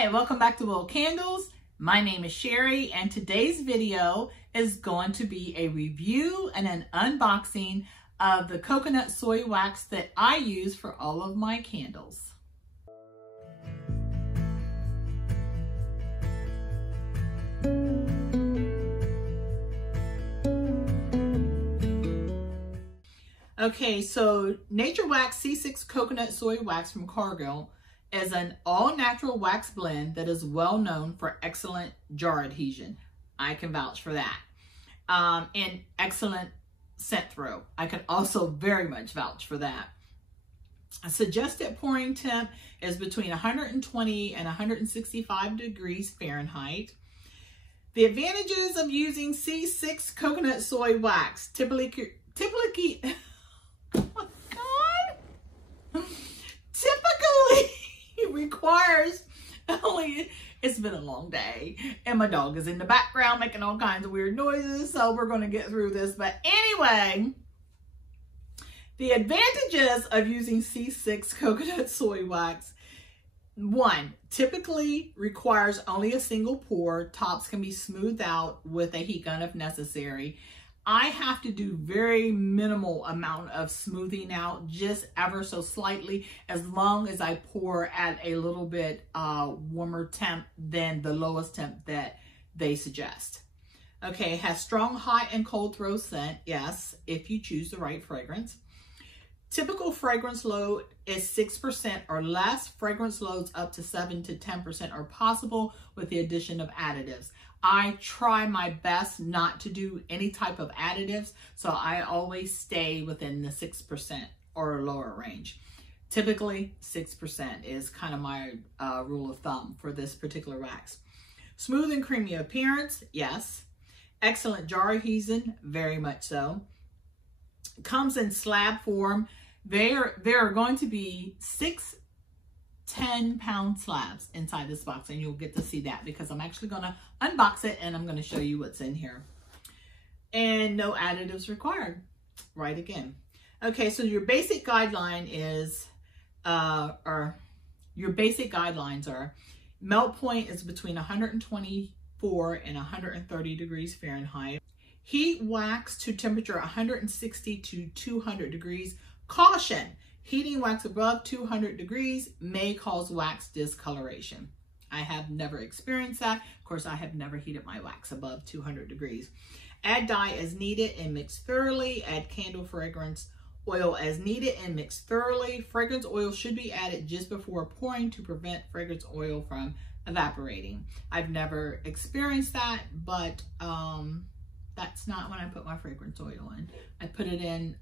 Hi, and welcome back to Will Candles. My name is Sherry, and today's video is going to be a review and an unboxing of the coconut soy wax that I use for all of my candles. Okay, so NatureWax C6 Coconut Soy Wax from Cargill is an all-natural wax blend that is well known for excellent jar adhesion. I can vouch for that. And excellent scent throw. I can also very much vouch for that. A suggested pouring temp is between 120 and 165 degrees Fahrenheit. The advantages of using C6 coconut soy wax typically requires only, it's been a long day and my dog is in the background making all kinds of weird noises, so we're going to get through this. But anyway, the advantages of using C6 coconut soy wax: 1, typically requires only a single pour. Tops can be smoothed out with a heat gun if necessary. I have to do very minimal amount of smoothing out, just ever so slightly, as long as I pour at a little bit warmer temp than the lowest temp that they suggest. Okay, it has strong hot and cold throw scent, yes, if you choose the right fragrance. Typical fragrance load is 6% or less. Fragrance loads up to 7 to 10% are possible with the addition of additives. I try my best not to do any type of additives, so I always stay within the 6% or lower range. Typically, 6% is kind of my rule of thumb for this particular wax. Smooth and creamy appearance, yes. Excellent jar adhesion, very much so. Comes in slab form. There are going to be 6 10-pound slabs inside this box, and you'll get to see that because I'm actually going to unbox it and I'm going to show you what's in here. And no additives required. Right again. Okay, so your basic guideline is, your basic guidelines are: melt point is between 124 and 130 degrees Fahrenheit. Heat wax to temperature 160 to 200 degrees. Caution: heating wax above 200 degrees may cause wax discoloration. I have never experienced that. Of course, I have never heated my wax above 200 degrees. Add dye as needed and mix thoroughly. Add candle fragrance oil as needed and mix thoroughly. Fragrance oil should be added just before pouring to prevent fragrance oil from evaporating. I've never experienced that, but that's not when I put my fragrance oil in. I put it in,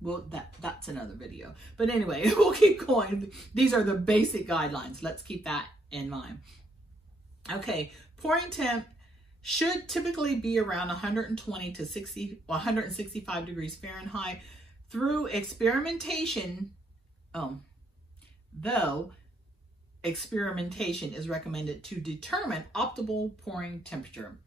well, that's another video. But anyway, we'll keep going. These are the basic guidelines. Let's keep that in mind. Okay, pouring temp should typically be around 120 to 165 degrees Fahrenheit. Through experimentation, though experimentation is recommended to determine optimal pouring temperature.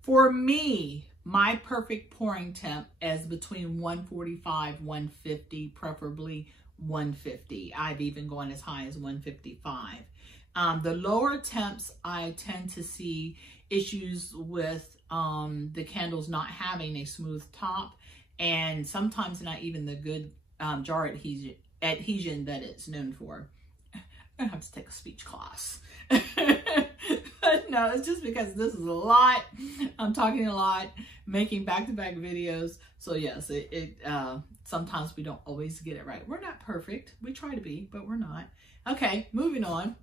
For me, my perfect pouring temp is between 145, 150, preferably 150. I've even gone as high as 155. The lower temps, I tend to see issues with the candles not having a smooth top, and sometimes not even the good jar adhesion that it's known for. I'm gonna have to take a speech class. No, it's just because this is a lot. I'm talking a lot, making back-to-back videos. So yes, sometimes we don't always get it right. We're not perfect. We try to be, but we're not. Okay, moving on.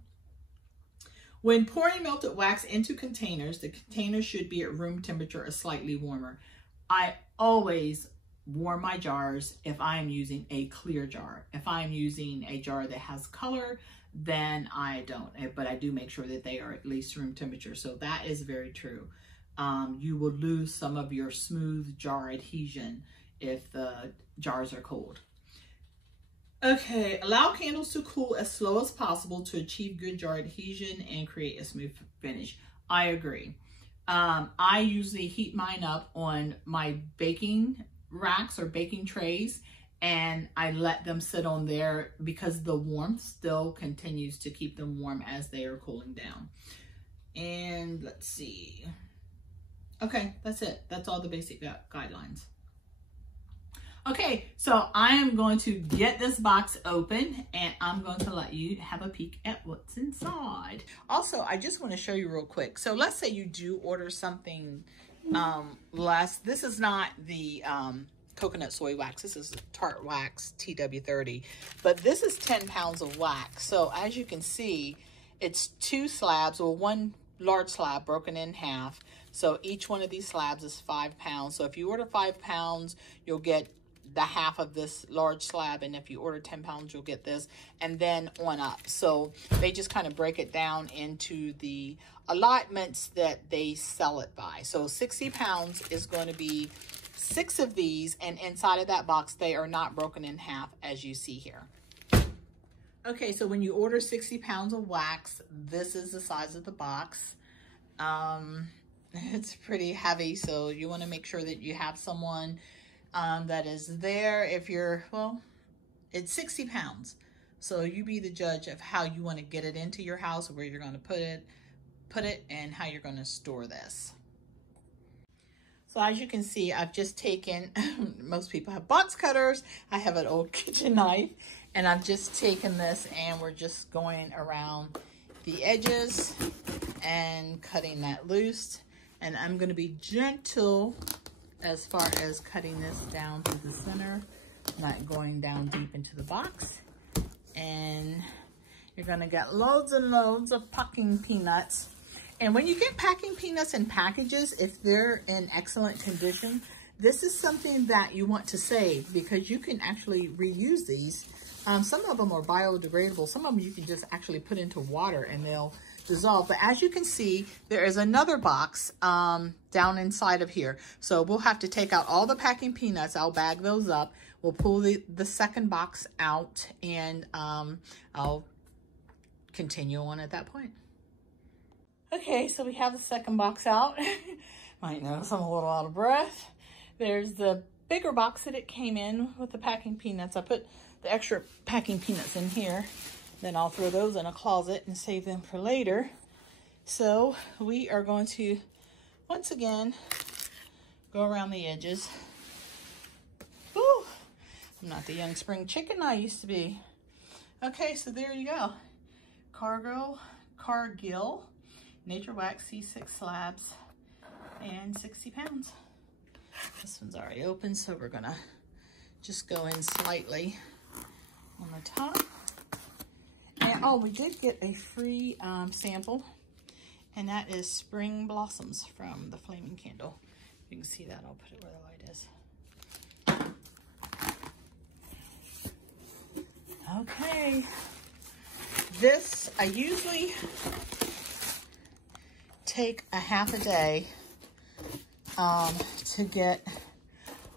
When pouring melted wax into containers, the container should be at room temperature or slightly warmer. I always warm my jars if I'm using a clear jar. If I'm using a jar that has color, then I don't, but I do make sure that they are at least room temperature. So that is very true. You will lose some of your smooth jar adhesion if the jars are cold. Okay, allow candles to cool as slow as possible to achieve good jar adhesion and create a smooth finish. I agree. I usually heat mine up on my baking racks or baking trays, and I let them sit on there because the warmth still continues to keep them warm as they are cooling down. And let's see. Okay, that's it. That's all the basic guidelines. Okay, so I am going to get this box open and I'm going to let you have a peek at what's inside. Also, I just want to show you real quick. So let's say you do order something less. This is not the coconut soy wax. This is Tarte Wax TW30, but this is 10 pounds of wax. So as you can see, it's 2 slabs, or 1 large slab broken in half. So each one of these slabs is 5 pounds. So if you order 5 pounds, you'll get the half of this large slab, and if you order 10 pounds, you'll get this, and then on up. So they just kind of break it down into the allotments that they sell it by. So 60 pounds is going to be 6 of these, and inside of that box, they are not broken in half, as you see here. Okay, so when you order 60 pounds of wax, this is the size of the box. It's pretty heavy, so you want to make sure that you have someone that is there. If you're, well, it's 60 pounds. So you be the judge of how you want to get it into your house, where you're going to put it, and how you're going to store this. So as you can see, I've just taken, most people have box cutters. I have an old kitchen knife, and I've just taken this, and we're just going around the edges and cutting that loose. And I'm going to be gentle as far as cutting this down to the center, not going down deep into the box. And you're going to get loads and loads of packing peanuts. And when you get packing peanuts in packages, if they're in excellent condition, this is something that you want to save, because you can actually reuse these. Some of them are biodegradable. Some of them you can just actually put into water and they'll dissolve. But as you can see, there is another box down inside of here. So we'll have to take out all the packing peanuts. I'll bag those up. We'll pull the second box out, and I'll continue on at that point. Okay, so we have the second box out. Might notice I'm a little out of breath. There's the bigger box that it came in with the packing peanuts. I put the extra packing peanuts in here. Then I'll throw those in a closet and save them for later. So we are going to, once again, go around the edges. Woo! I'm not the young spring chicken I used to be. Okay, so there you go. Cargill NatureWax C6 slabs, and 60 pounds. This one's already open, so we're gonna just go in slightly on the top. And oh, we did get a free sample, and that is Spring Blossoms from the Flaming Candle. You can see that. I'll put it where the light is. Okay. This, I usually take a half a day to get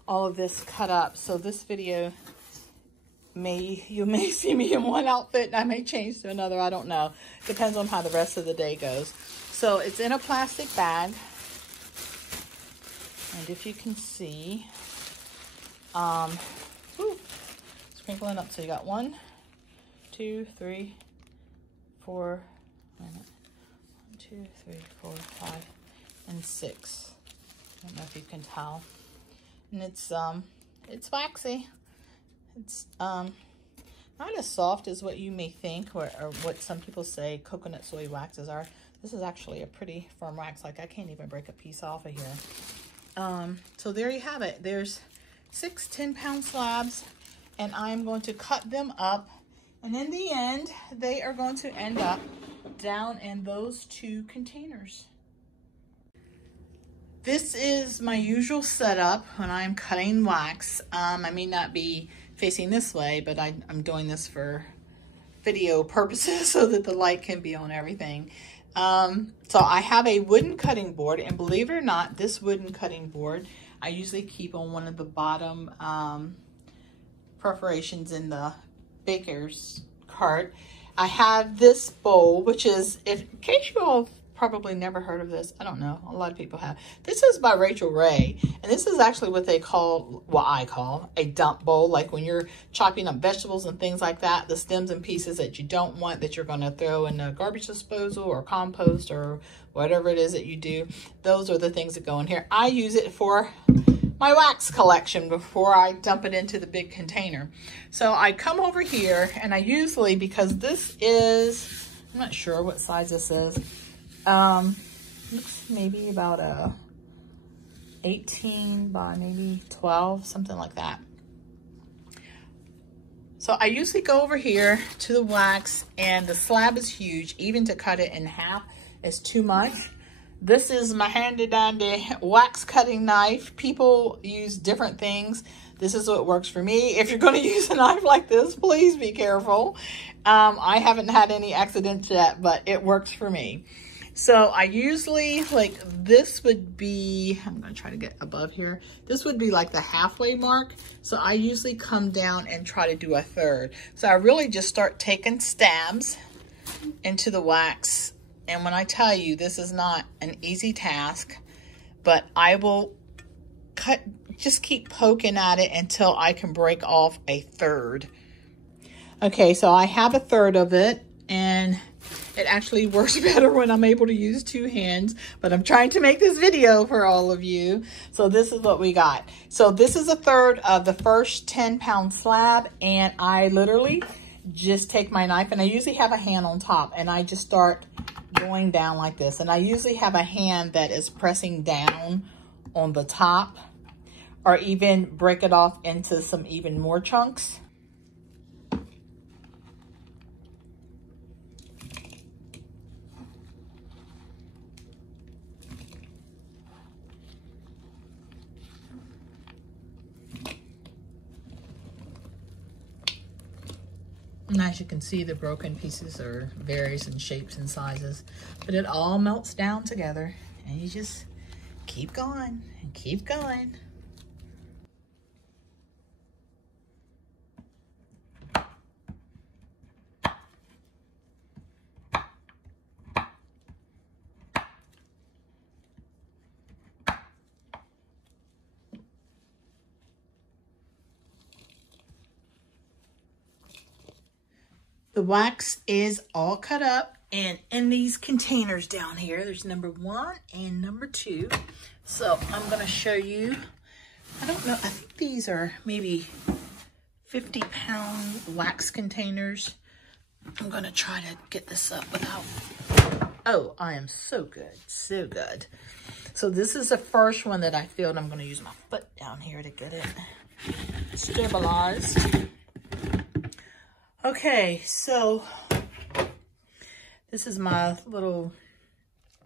all of this cut up. So this video, you may see me in one outfit and I may change to another. I don't know. Depends on how the rest of the day goes. So it's in a plastic bag. And if you can see, sprinkling up. So you got 1, 2, 3, 4, wait a minute. 1, 2, 3, 4, 5, and 6. I don't know if you can tell. And it's waxy. It's not as soft as what you may think, or what some people say coconut soy waxes are. This is actually a pretty firm wax. Like, I can't even break a piece off of here. So there you have it. There's 6 10-pound slabs, and I'm going to cut them up. And in the end, they are going to end up down in those 2 containers. This is my usual setup when I'm cutting wax. I may not be facing this way, but I'm doing this for video purposes so that the light can be on everything. So I have a wooden cutting board, and believe it or not, this wooden cutting board I usually keep on one of the bottom perforations in the baker's cart. I have this bowl, which is, in case you all have probably never heard of this. I don't know. A lot of people have. This is by Rachel Ray. And this is actually what they call, what I call, a dump bowl. Like when you're chopping up vegetables and things like that, the stems and pieces that you don't want, that you're going to throw in a garbage disposal or compost or whatever it is that you do. Those are the things that go in here. I use it for my wax collection before I dump it into the big container. So I come over here, and I usually, because this is, I'm not sure what size this is. Looks maybe about a 18 by maybe 12, something like that. So I usually go over here to the wax, and the slab is huge. Even to cut it in half is too much. This is my handy dandy wax cutting knife. People use different things. This is what works for me. If you're going to use a knife like this, please be careful. I haven't had any accidents yet, but it works for me. So I usually, like, this would be, I'm going to try to get above here. This would be like the halfway mark. So I usually come down and try to do a third. So I really just start taking stabs into the wax. And when I tell you, this is not an easy task, but I will just keep poking at it until I can break off a third. Okay, so I have a third of it, and it actually works better when I'm able to use two hands, but I'm trying to make this video for all of you. So this is what we got. So this is a third of the first 10-pound slab, and I literally just take my knife, and I usually have a hand on top, and I just start going down like this. And I usually have a hand that is pressing down on the top, or even break it off into some even more chunks. And as you can see, the broken pieces are varies in shapes and sizes, but it all melts down together, and you just keep going and keep going. The wax is all cut up, and in these containers down here, there's number 1 and number 2. So I'm going to show you, I don't know, I think these are maybe 50-pound wax containers. I'm going to try to get this up without, oh, I am so good, so good. So this is the first one that I filled. I'm going to use my foot down here to get it stabilized. Okay, so this is my little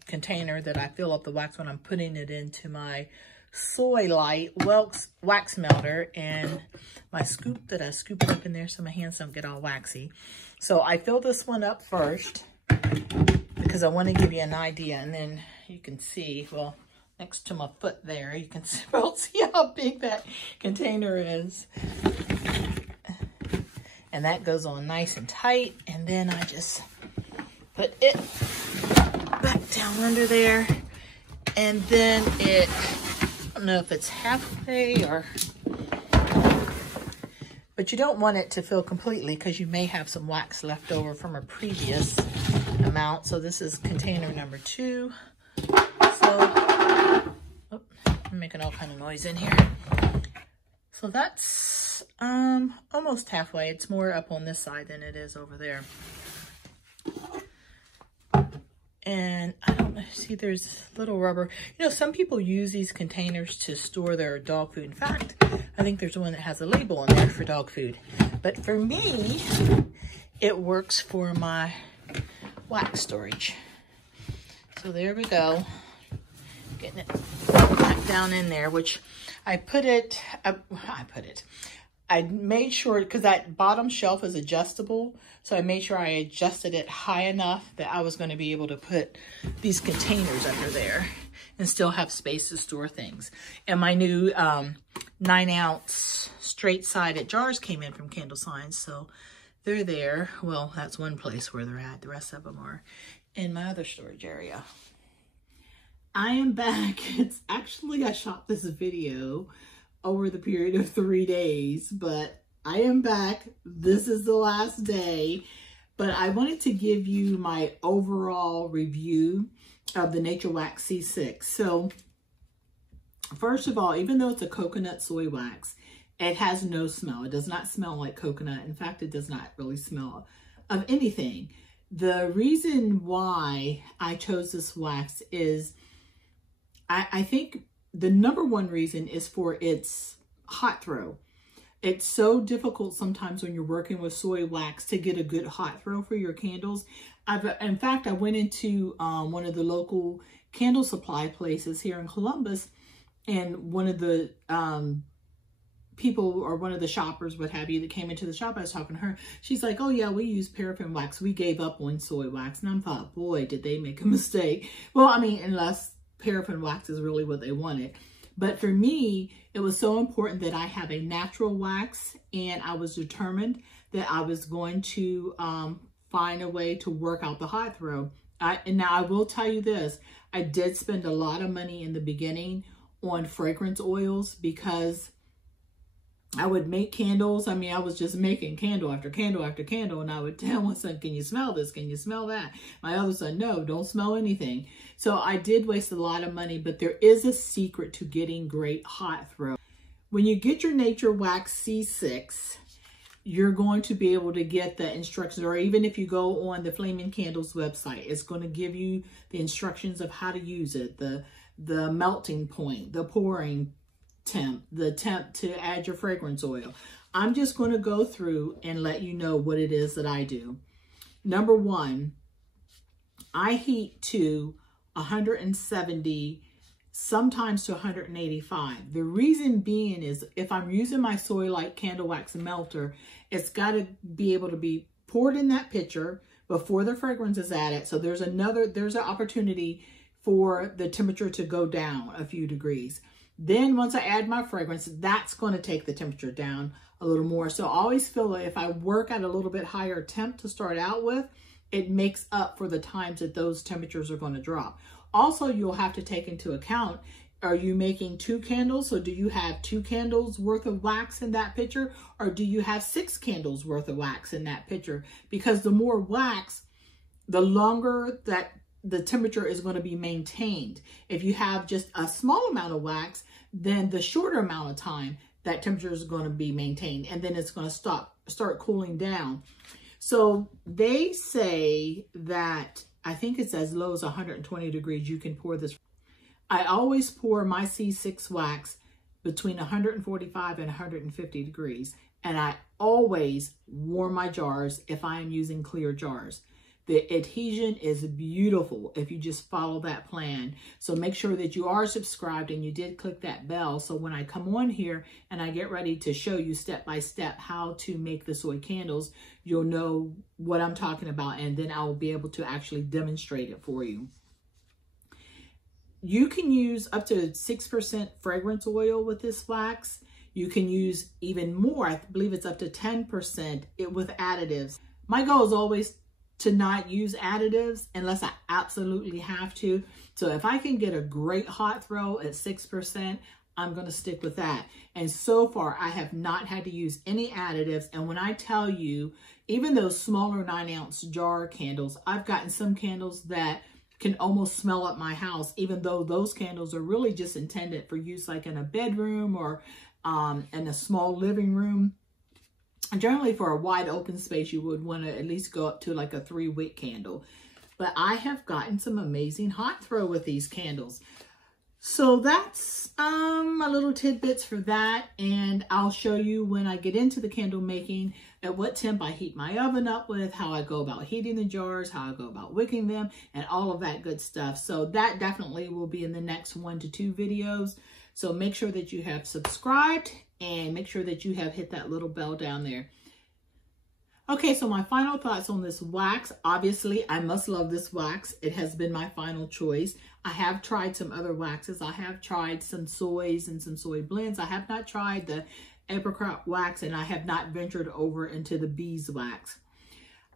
container that I fill up the wax when I'm putting it into my So Lite wax melter, and my scoop that I scoop it up in there so my hands don't get all waxy. So I fill this one up first because I want to give you an idea, and then you can see, well, next to my foot there, you can see, well, see how big that container is. And that goes on nice and tight. And then I just put it back down under there. And then it, I don't know if it's halfway or, but you don't want it to fill completely because you may have some wax left over from a previous amount. So this is container number 2. So, oh, I'm making all kind of noise in here. So that's almost halfway. It's more up on this side than it is over there. And I don't know, see there's little rubber. You know, some people use these containers to store their dog food. In fact, I think there's one that has a label in there for dog food. But for me, it works for my wax storage. So there we go. Getting it back down in there, which I made sure, because that bottom shelf is adjustable, so I made sure I adjusted it high enough that I was going to be able to put these containers under there and still have space to store things. And my new 9-ounce straight-sided jars came in from Candle Signs, so they're there. Well, that's one place where they're at. The rest of them are in my other storage area. I am back. It's actually, I shot this video over the period of 3 days, but I am back. This is the last day, but I wanted to give you my overall review of the NatureWax C6. So first of all, even though it's a coconut soy wax, it has no smell. It does not smell like coconut. In fact, it does not really smell of anything. The reason why I chose this wax is I think the number one reason is for its hot throw. It's so difficult sometimes when you're working with soy wax to get a good hot throw for your candles. In fact, I went into one of the local candle supply places here in Columbus, and one of the people, or one of the shoppers, what have you, that came into the shop, I was talking to her. She's like, oh yeah, we use paraffin wax. We gave up on soy wax. And I thought, boy, did they make a mistake. Well, I mean, unless paraffin wax is really what they wanted. But for me, it was so important that I have a natural wax, and I was determined that I was going to find a way to work out the hot throw. And now I will tell you this, I did spend a lot of money in the beginning on fragrance oils, because I would make candles. I mean, I was just making candle after candle after candle, and I would tell my son, can you smell this? Can you smell that? My other son, no, don't smell anything. So I did waste a lot of money, but there is a secret to getting great hot throw. When you get your NatureWax C6, you're going to be able to get the instructions, or even if you go on the Flaming Candles website, it's going to give you the instructions of how to use it, the melting point, the pouring temp, the temp to add your fragrance oil. I'm just going to go through and let you know what it is that I do. Number one, I heat to 170, sometimes to 185. The reason being is if I'm using my So Lite candle wax melter, it's got to be able to be poured in that pitcher before the fragrance is added. So there's an opportunity for the temperature to go down a few degrees. Then once I add my fragrance, that's going to take the temperature down a little more. So I always feel like if I work at a little bit higher temp to start out with, it makes up for the times that those temperatures are going to drop. Also, you'll have to take into account, are you making 2 candles? So do you have 2 candles worth of wax in that pitcher? Or do you have 6 candles worth of wax in that pitcher? Because the more wax, the longer that the temperature is going to be maintained. If you have just a small amount of wax, then the shorter amount of time that temperature is going to be maintained, and then it's going to start cooling down. So they say that, I think it's as low as 120 degrees you can pour this. I always pour my C6 wax between 145 and 150 degrees, and I always warm my jars if I am using clear jars. The adhesion is beautiful if you just follow that plan. So make sure that you are subscribed and you did click that bell. So when I come on here and I get ready to show you step by step how to make the soy candles, you'll know what I'm talking about, and then I will be able to actually demonstrate it for you. You can use up to 6% fragrance oil with this wax. You can use even more. I believe it's up to 10% with additives. My goal is always to not use additives unless I absolutely have to. So if I can get a great hot throw at 6%, I'm going to stick with that. And so far, I have not had to use any additives. And when I tell you, even those smaller 9-ounce jar candles, I've gotten some candles that can almost smell up my house, even though those candles are really just intended for use like in a bedroom or in a small living room. Generally for a wide open space, you would want to at least go up to like a 3-wick candle. But I have gotten some amazing hot throw with these candles. So that's my little tidbits for that. And I'll show you when I get into the candle making at what temp I heat my oven up with, how I go about heating the jars, how I go about wicking them, and all of that good stuff. So that definitely will be in the next 1 to 2 videos. So make sure that you have subscribed and make sure that you have hit that little bell down there. Okay, so my final thoughts on this wax. Obviously, I must love this wax. It has been my final choice. I have tried some other waxes. I have tried some soys and some soy blends. I have not tried the apricot wax, and I have not ventured over into the beeswax.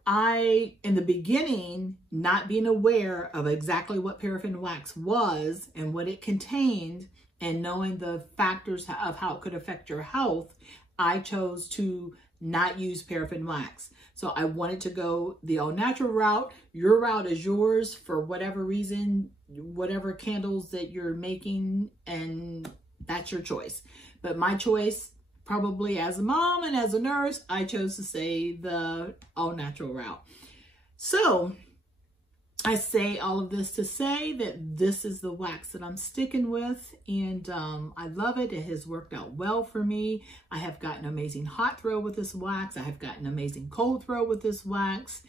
In the beginning, not being aware of exactly what paraffin wax was and what it contained, and knowing the factors of how it could affect your health, I chose to not use paraffin wax. So I wanted to go the all natural route. Your route is yours for whatever reason, whatever candles that you're making, and that's your choice. But my choice, probably as a mom and as a nurse, I chose to say the all natural route. So I say all of this to say that this is the wax that I'm sticking with, and I love it. It has worked out well for me. I have gotten amazing hot throw with this wax. I have gotten amazing cold throw with this wax.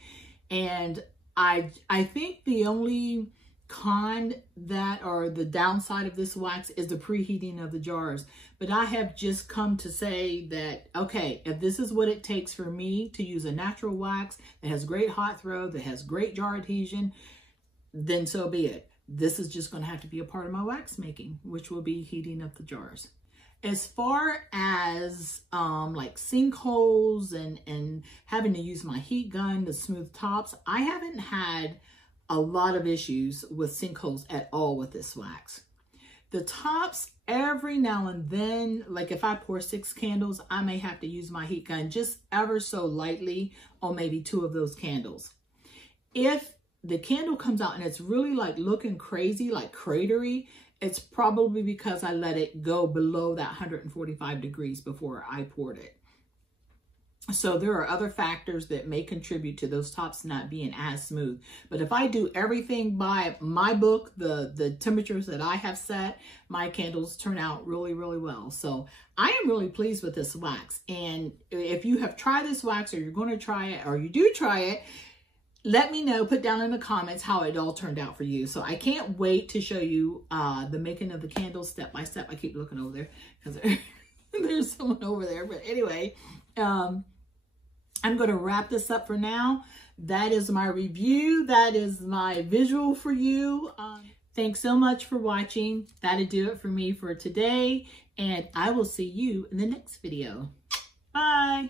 And I think the only con that, or the downside of this wax, is the preheating of the jars. But I have just come to say that, okay, if this is what it takes for me to use a natural wax that has great hot throw, that has great jar adhesion, then so be it. This is just going to have to be a part of my wax making, which will be heating up the jars. As far as like sinkholes and having to use my heat gun to smooth tops, I haven't had a lot of issues with sinkholes at all with this wax. The tops, every now and then, like if I pour 6 candles, I may have to use my heat gun just ever so lightly on maybe 2 of those candles. If the candle comes out and it's really like looking crazy, like cratery, it's probably because I let it go below that 145 degrees before I poured it. So there are other factors that may contribute to those tops not being as smooth. But if I do everything by my book, the temperatures that I have set, my candles turn out really, really well. So I am really pleased with this wax. And if you have tried this wax, or you're going to try it, or you do try it, let me know, put down in the comments how it all turned out for you. So I can't wait to show you the making of the candles step by step. I keep looking over there because there's someone over there. But anyway, I'm going to wrap this up for now. That is my review. That is my visual for you. Thanks so much for watching. That'll do it for me for today. And I will see you in the next video. Bye.